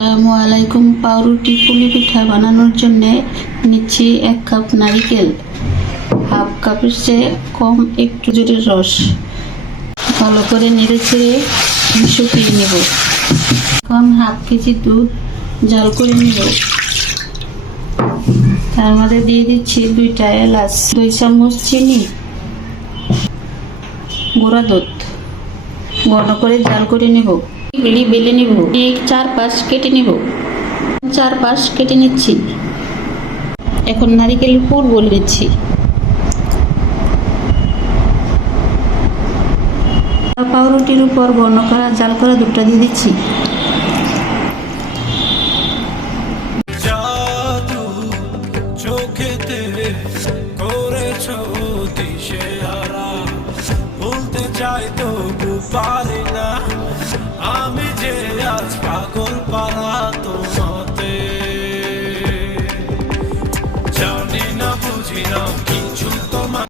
আসসালামু আলাইকুম। পাউরুটি পুলি পিঠা বানানোর জন্য নিচ্ছি 1 কাপ নারিকেল, হাফ কাপের চেয়ে কম একটু খেজুরের রস, ভালো করে নেড়ে চেড়ে শুকিয়ে নেব। এখন হাফ কেজি দুধ জাল করে নেব। তার মধ্যে দিয়ে দিচ্ছি 2টা এলাচ, 2 চামচ চিনি, গুঁড়া দুধ, ঘন করে জাল করে নেব। এগুলি বেলে নিব, এই 4 পাশ কেটে নিব। 4 পাশ কেটে নিচ্ছি। এখন নারিকেলের পুর বলে দিচ্ছি। পাউরুটির উপর ঘন করা জাল করা দুধটা দিয়ে দিচ্ছি। জাদু চোখেতে করেছো দিশেহারা, বলতে চাই তবু পারি না, আমি যে আজ পাগল পারা তোমাতে। জানি না বুঝি না কিছু তোমার